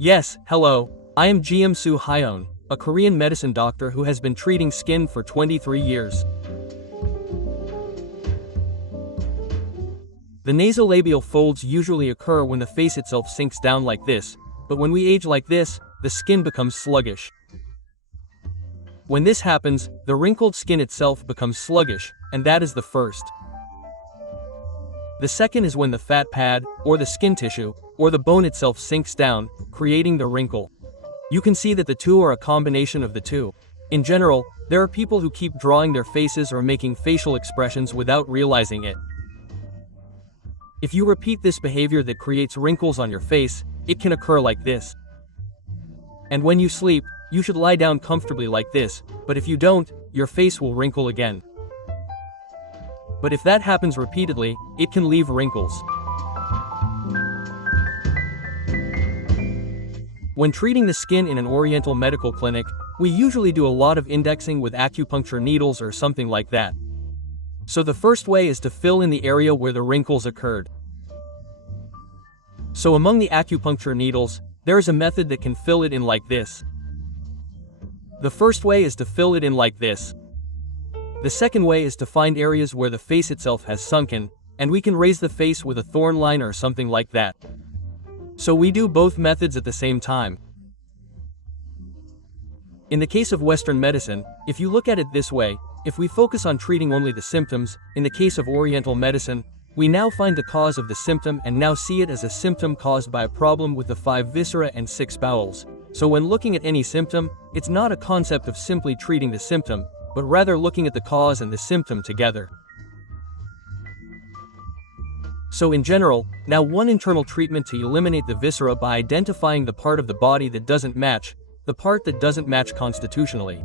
Yes, hello, I am Geum Hyun, a Korean medicine doctor who has been treating skin for 23 years. The nasolabial folds usually occur when the face itself sinks down like this, but when we age like this, the skin becomes sluggish. When this happens, the wrinkled skin itself becomes sluggish, and that is the first. The second is when the fat pad, or the skin tissue, or the bone itself sinks down, creating the wrinkle. You can see that the two are a combination of the two. In general, there are people who keep drawing their faces or making facial expressions without realizing it. If you repeat this behavior that creates wrinkles on your face, it can occur like this. And when you sleep, you should lie down comfortably like this, but if you don't, your face will wrinkle again. But if that happens repeatedly, it can leave wrinkles. When treating the skin in an Oriental medical clinic, we usually do a lot of indexing with acupuncture needles or something like that. So the first way is to fill in the area where the wrinkles occurred. So among the acupuncture needles, there is a method that can fill it in like this. The first way is to fill it in like this. The second way is to find areas where the face itself has sunken, and we can raise the face with a thorn line or something like that. So we do both methods at the same time. In the case of Western medicine, if you look at it this way, if we focus on treating only the symptoms, in the case of Oriental medicine, we now find the cause of the symptom and now see it as a symptom caused by a problem with the 5 viscera and 6 bowels. So when looking at any symptom, it's not a concept of simply treating the symptom, but rather looking at the cause and the symptom together. So in general, now one internal treatment to eliminate the viscera by identifying the part of the body that doesn't match, the part that doesn't match constitutionally.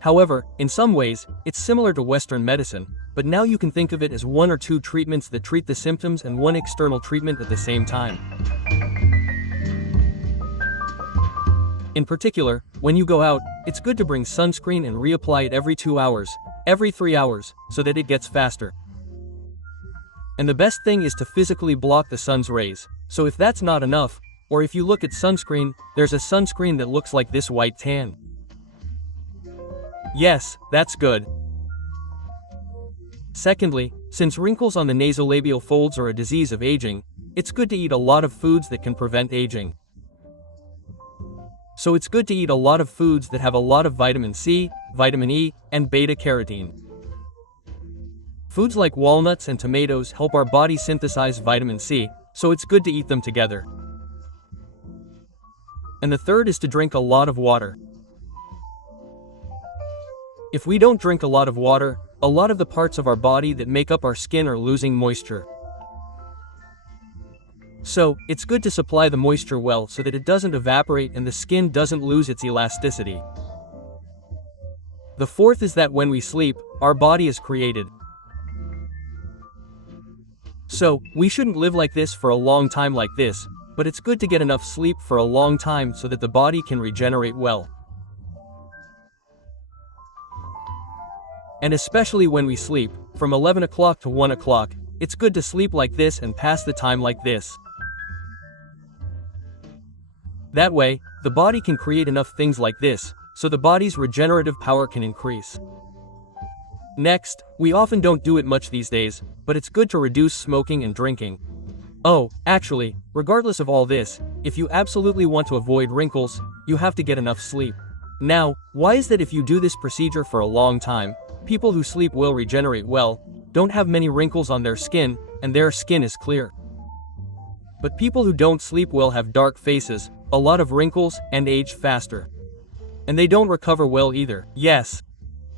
However, in some ways, it's similar to Western medicine, but now you can think of it as 1 or 2 treatments that treat the symptoms and 1 external treatment at the same time. In particular, when you go out, it's good to bring sunscreen and reapply it every 2 hours, every 3 hours, so that it gets faster. And the best thing is to physically block the sun's rays, so if that's not enough, or if you look at sunscreen, there's a sunscreen that looks like this white tan. Yes, that's good. Secondly, since wrinkles on the nasolabial folds are a disease of aging, it's good to eat a lot of foods that can prevent aging. So it's good to eat a lot of foods that have a lot of vitamin C, vitamin E, and beta-carotene. Foods like walnuts and tomatoes help our body synthesize vitamin C, so it's good to eat them together. And the third is to drink a lot of water. If we don't drink a lot of water, a lot of the parts of our body that make up our skin are losing moisture. So, it's good to supply the moisture well so that it doesn't evaporate and the skin doesn't lose its elasticity. The fourth is that when we sleep, our body is created. So, we shouldn't live like this for a long time like this, but it's good to get enough sleep for a long time so that the body can regenerate well. And especially when we sleep, from 11 o'clock to 1 o'clock, it's good to sleep like this and pass the time like this. That way, the body can create enough things like this, so the body's regenerative power can increase. Next, we often don't do it much these days, but it's good to reduce smoking and drinking. Oh, actually, regardless of all this, if you absolutely want to avoid wrinkles, you have to get enough sleep. Now, why is that if you do this procedure for a long time, people who sleep well regenerate well, don't have many wrinkles on their skin, and their skin is clear. But people who don't sleep well have dark faces, a lot of wrinkles, and age faster. And they don't recover well either. Yes.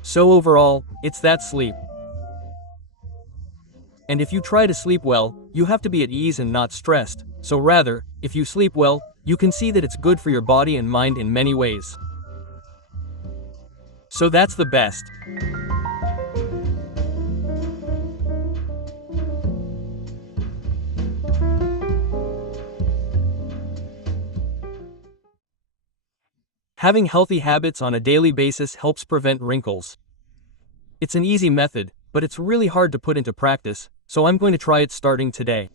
So overall, it's that sleep. And if you try to sleep well, you have to be at ease and not stressed. So rather, if you sleep well, you can see that it's good for your body and mind in many ways. So that's the best. Having healthy habits on a daily basis helps prevent wrinkles. It's an easy method, but it's really hard to put into practice, so I'm going to try it starting today.